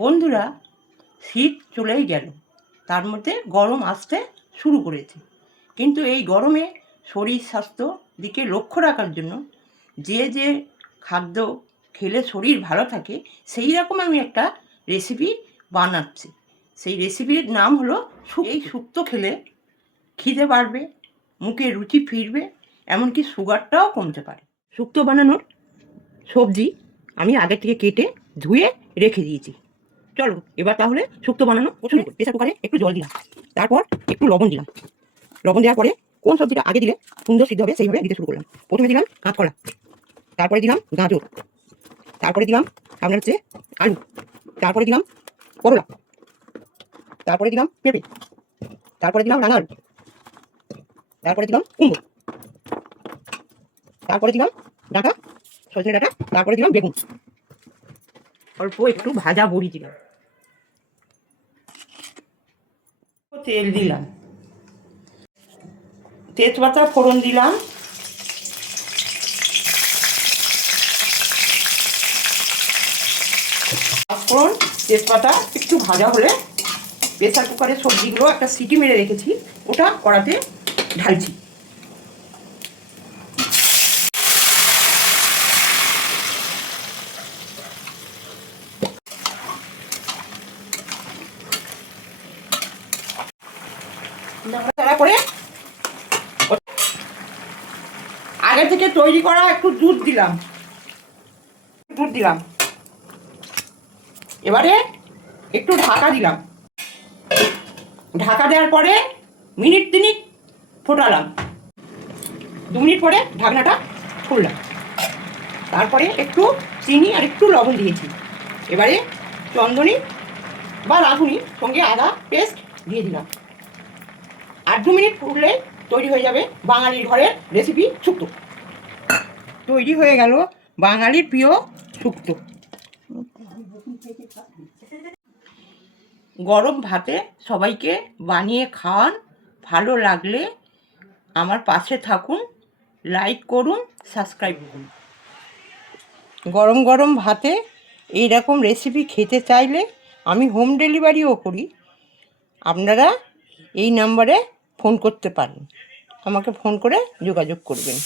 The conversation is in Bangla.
বন্ধুরা, শীত চলেই গেল, তার মধ্যে গরম আসতে শুরু করেছে। কিন্তু এই গরমে শরীর স্বাস্থ্য দিকে লক্ষ্য রাখার জন্য যে খাদ্য খেলে শরীর ভালো থাকে সেই রকম আমি একটা রেসিপি বানাচ্ছি। সেই রেসিপির নাম হলো এই শুক্তো খেলে খিদে বাড়বে, মুখে রুচি ফিরবে, এমনকি সুগারটাও কমতে পারে। শুক্তো বানানোর সবজি আমি আগে থেকে কেটে ধুয়ে রেখে দিয়েছি। চলো এবার তাহলে শুক্তো বানানো শুরু করি। প্রেসার কুকারে একটু জল দিলাম, তারপর একটু লবণ দিলাম। লবণ দেওয়ার পরে কোন সবজিটা আগে দিলে সুন্দর সিদ্ধ হবে সেইভাবে দিতে শুরু করলাম। প্রথমে দিলাম কাঁচকলা, তারপরে দিলাম গাজর, তারপরে দিলাম আপনার হচ্ছে আলু, তারপরে দিলাম করলা, তারপরে দিলাম পেঁপে, তারপরে দিলাম রাঙা আলু, তারপরে দিলাম কুমড়ো, তারপরে দিলাম ডাঁটা, সজনে ডাঁটা, তারপরে দিলাম বেগুন, অল্প একটু ভাজা বড়ি দিলাম, তেল দিলাম, তেজপাতা ফোড়ন দিলাম, ফোড়ন তেজপাতা একটু ভাজা হলে প্রেসার কুকারের সবজিগুলো একটা সিটি মেরে রেখেছি ওটা কড়াতে ঢালছি। করে আগে থেকে তৈরি করা একটু দুধ দিলাম, এবারে একটু ঢাকা দিলাম। ঢাকা দেওয়ার পরে মিনিট 3 ফোটালাম। 2 মিনিট পরে ঢাকনাটা খুললাম, তারপরে একটু চিনি আর একটু লবণ দিয়েছি। এবারে চন্দনী বা রাঁধুনি সঙ্গে আদা পেস্ট দিয়ে দিলাম। 8-2 মিনিট ফুটলে তৈরি হয়ে যাবে বাঙালির ঘরের রেসিপি শুক্তো। তৈরি হয়ে গেল বাঙালির প্রিয় শুক্তো। গরম ভাতে সবাইকে বানিয়ে খাওয়ান। ভালো লাগলে আমার পাশে থাকুন, লাইক করুন, সাবস্ক্রাইব করুন। গরম গরম ভাতে এই রকম রেসিপি খেতে চাইলে আমি হোম ডেলিভারিও করি। আপনারা এই নাম্বারে ফোন করতে পারেন, আমাকে ফোন করে যোগাযোগ করবেন।